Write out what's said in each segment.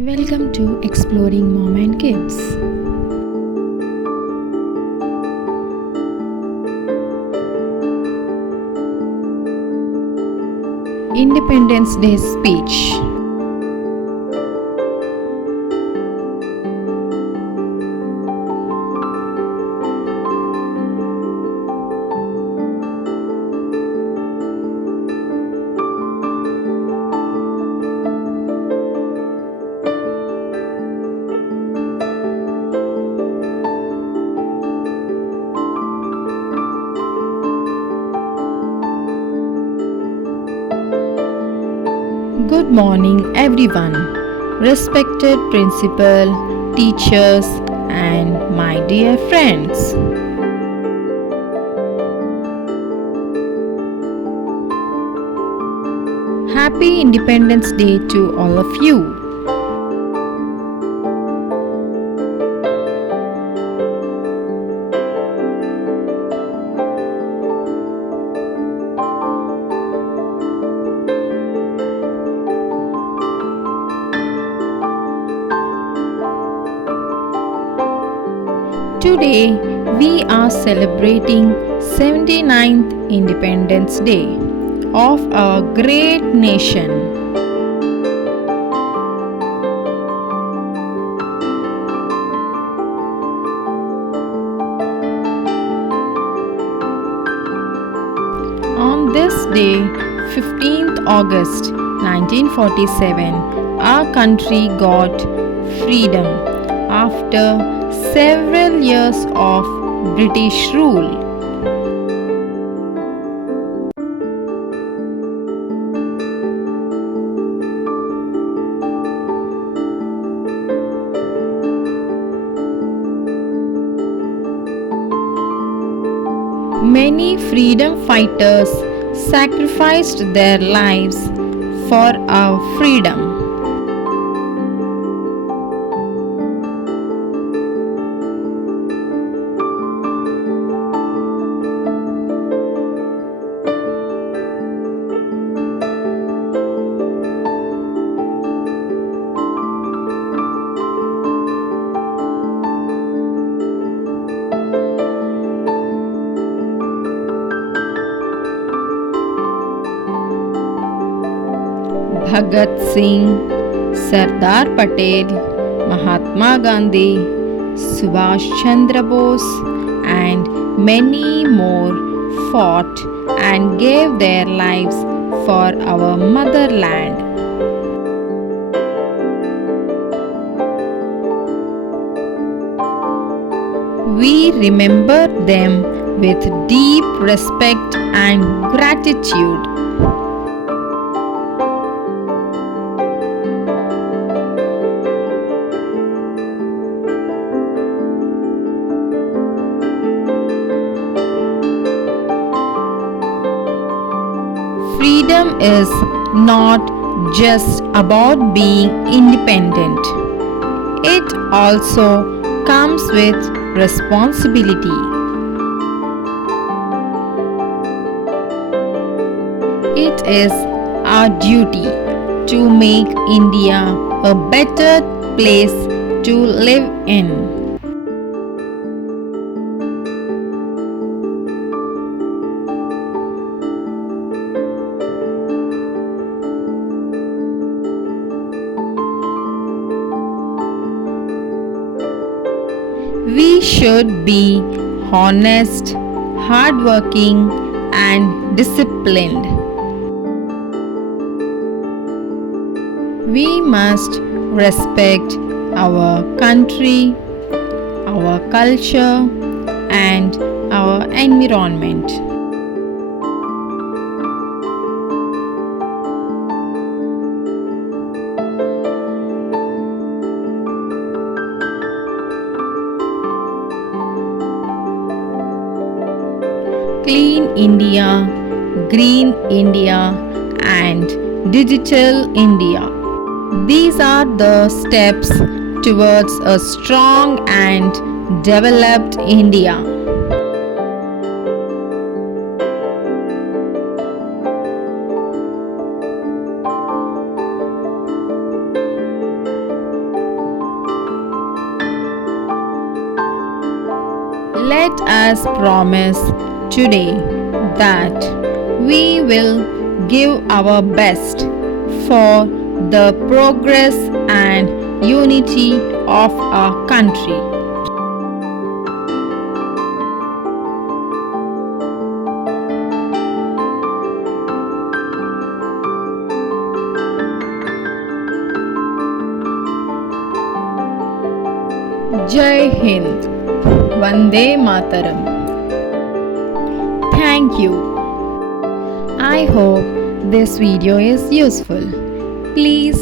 Welcome to Exploring Mom and Kids. Independence Day speech. Good morning, everyone. Respected principal, teachers, and my dear friends. Happy Independence Day to all of you. Today, we are celebrating 79th Independence Day of our great nation. On this day, 15th August 1947, our country got freedom after several years of British rule. Many freedom fighters sacrificed their lives for our freedom. Bhagat Singh, Sardar Patel, Mahatma Gandhi, Subhash Chandra Bose, and many more fought and gave their lives for our motherland. We remember them with deep respect and gratitude. Freedom is not just about being independent. It also comes with responsibility. It is our duty to make India a better place to live in. We should be honest, hardworking, and disciplined. We must respect our country, our culture, and our environment. Clean India, Green India, and Digital India. These are the steps towards a strong and developed India. Let us promise today that we will give our best for the progress and unity of our country. Jai Hind. Vande Mataram. Thank you. I hope this video is useful. Please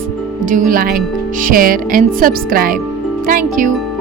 do like, share and subscribe. Thank you.